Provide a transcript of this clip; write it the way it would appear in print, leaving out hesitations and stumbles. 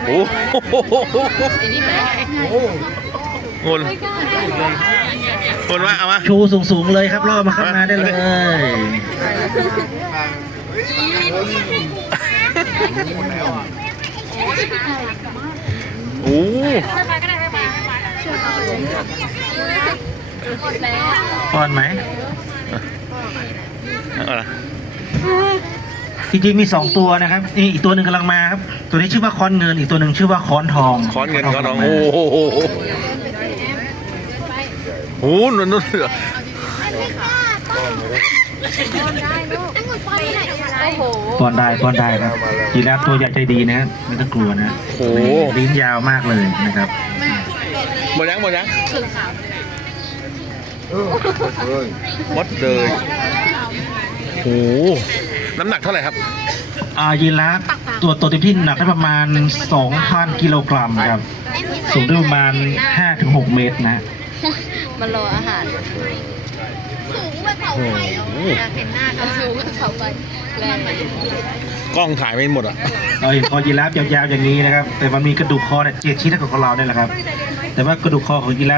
โอ้โหคนคนว่าเอามาชูสูงๆเลยครับล่อมาเข้ามาได้เลยโอ้ป้อนไหมอะไรจริงๆมี2ตัวนะครับนี่อีกตัวหนึ่งกำลังมาครับตัวนี้ชื่อว่าค้อนเงินอีกตัวหนึ่งชื่อว่าค้อนทองค้อนเงินค้อนทองโอ้โหโอ้โหนุ่นเหรอป้อนได้ครับยีราฟตัวใหญ่ใจดีนะไม่ต้องกลัวนะโอ้โหลิ้นยาวมากเลยนะครับหมดยังหมดเลยโอ้โหน้ำหนักเท่าไหร่ครับยีราฟตัวเต็มที่หนักได้ประมาณ 2,000 กิโลกรัมครับสูงได้ประมาณ 5-6 เมตรนะมันรออาหารโอ้โหอยากเห็นหน้าเขาสูงกับเสาไฟแรงกล้องถ่ายไม่หมดอ่ะเราเห็นคอยีราฟยาวๆอย่างนี้นะครับแต่มันมีกระดูกคอเนี่ย7 ชิ้นเท่ากับของเราเนี่ยแหละครับแต่ว่ากระดูกคอของยีราฟ